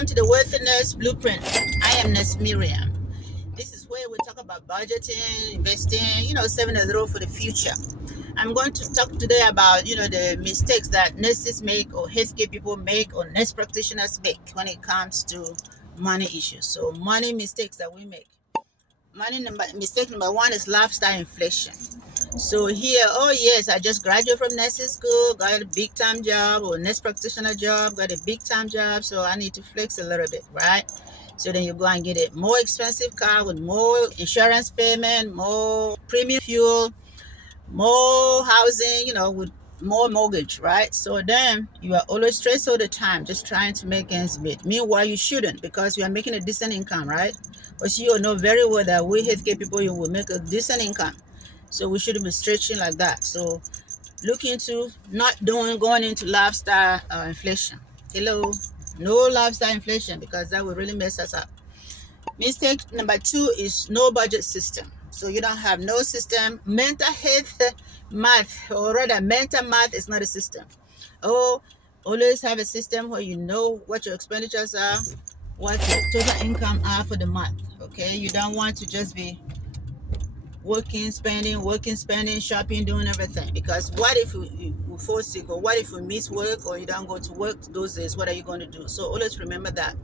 Welcome to the Worthiness Blueprint. I am Ness Miriam. This is where we talk about budgeting, investing, saving a little for the future. I'm going to talk today about, the mistakes that nurses make or healthcare people make or nurse practitioners make when it comes to money issues. So money mistakes that we make. Mistake number one is lifestyle inflation. So here, oh yes, I just graduated from nursing school, got a big time job or nurse practitioner job, got a big time job, so I need to flex a little bit, right? So then you go and get a more expensive car with more insurance payment, more premium fuel, more housing, with more mortgage, right? So then you are always stressed all the time, just trying to make ends meet. Meanwhile, you shouldn't because you are making a decent income, right? But you know very well that we healthcare people, you will make a decent income. So we shouldn't be stretching like that. So look into not going into lifestyle inflation. Hello, no lifestyle inflation because that will really mess us up. Mistake number two is no budget system. So you don't have no system. Mental health math, or rather mental math is not a system. Oh, always have a system where you know what your expenditures are, what your total income are for the month. Okay, you don't want to just be working, spending, shopping, doing everything. Because what if you fall sick, or what if you miss work, or you don't go to work those days? What are you going to do? So always remember that.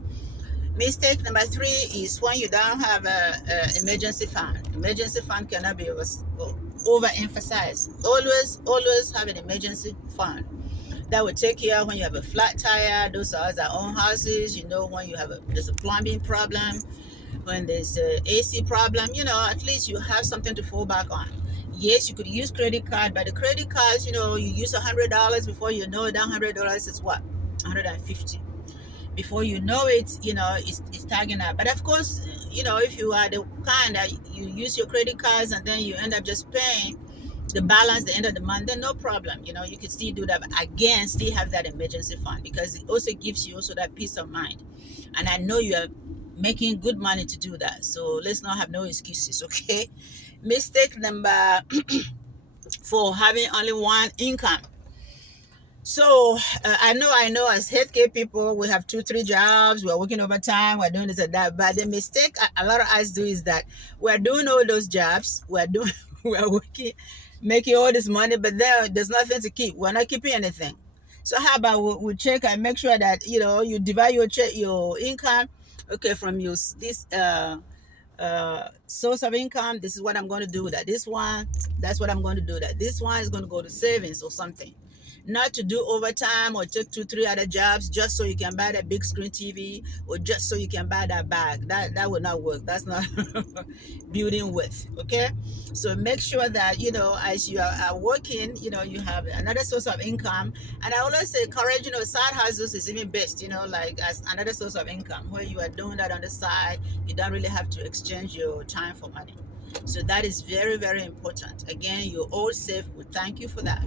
Mistake number three is when you don't have a emergency fund. Emergency fund cannot be overemphasized. Always have an emergency fund that will take care when you have a flat tire. Those are our own houses. When there's a plumbing problem, when there's a AC problem. At least you have something to fall back on. Yes, you could use credit card, but the credit cards, you use $100 before you know that $100 is what, 150. Before you know it, it's tagging up. But of course, if you are the kind that you use your credit cards and then you end up just paying the balance at the end of the month, then no problem. You can still do that. But again, still have that emergency fund because it also gives you also that peace of mind. And I know you are making good money to do that. So let's not have no excuses, okay? Mistake number four, having only one income. So I know as healthcare people, we have 2, 3 jobs, we're working overtime, we're doing this and that. But the mistake a lot of us do is that we're doing all those jobs, we're working, making all this money, but there's nothing to keep. We're not keeping anything. So how about we check and make sure that you divide your income, okay, from this source of income. This is what I'm going to do with that. This one, that's what I'm going to do that. This one is going to go to savings or something. Not to do overtime or take 2, 3 other jobs just so you can buy that big screen TV or just so you can buy that bag. That would not work. That's not building with. Okay, so make sure that as you are working, you have another source of income. And I always say encourage, side hustles is even best. Like as another source of income where you are doing that on the side. You don't really have to exchange your time for money. So that is very, very important. Again, you're all safe. We thank you for that.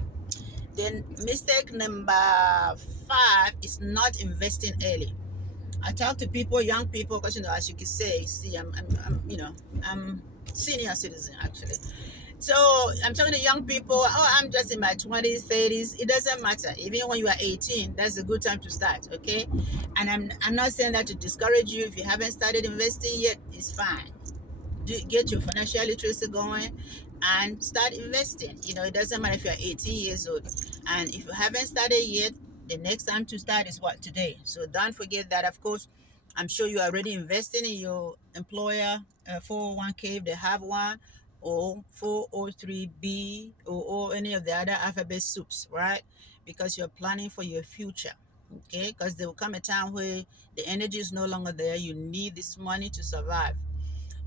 Then mistake number five is not investing early. I talk to people, young people, because as you can say, see, I'm senior citizen actually. So I'm talking to young people. Oh, I'm just in my 20s, 30s. It doesn't matter. Even when you are 18, that's a good time to start. Okay, and I'm not saying that to discourage you. If you haven't started investing yet, it's fine. Get your financial literacy going and start investing. It doesn't matter if you're 18 years old. And if you haven't started yet, the next time to start is what, today. So don't forget that. Of course, I'm sure you are already investing in your employer 401k if they have one, or 403b, or any of the other alphabet soups, right? Because you're planning for your future. Okay, because there will come a time where the energy is no longer there. You need this money to survive.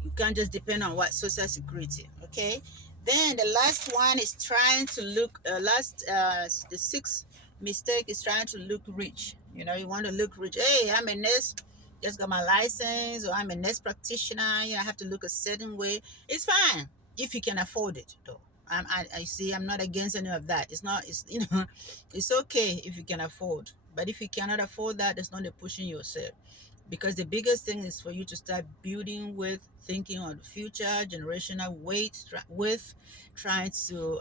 You can't just depend on what social security. Okay, then the last one is trying to look the sixth mistake is trying to look rich. You want to look rich. Hey, I'm a nurse, just got my license, or I'm a nurse practitioner. I have to look a certain way. It's fine if you can afford it, though. I see, I'm not against any of that. It's not, it's okay if you can afford. But if you cannot afford that, there's not a pushing yourself. Because the biggest thing is for you to start building with, thinking on the future, generational with trying to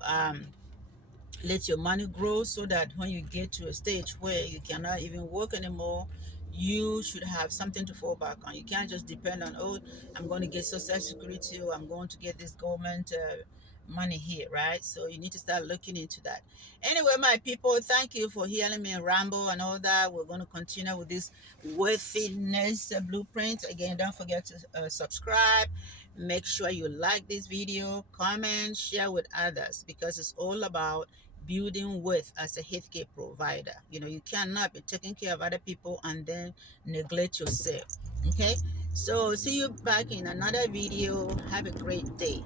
let your money grow, so that when you get to a stage where you cannot even work anymore, you should have something to fall back on. You can't just depend on, oh, I'm going to get social security, or I'm going to get this government money here, right? So you need to start looking into that. Anyway, my people, thank you for hearing me ramble and all that. We're going to continue with this worthiness blueprint. Again, don't forget to subscribe. Make sure you like this video, comment, share with others, because it's all about building worth as a healthcare provider. You know, you cannot be taking care of other people and then neglect yourself. Okay, so see you back in another video. Have a great day.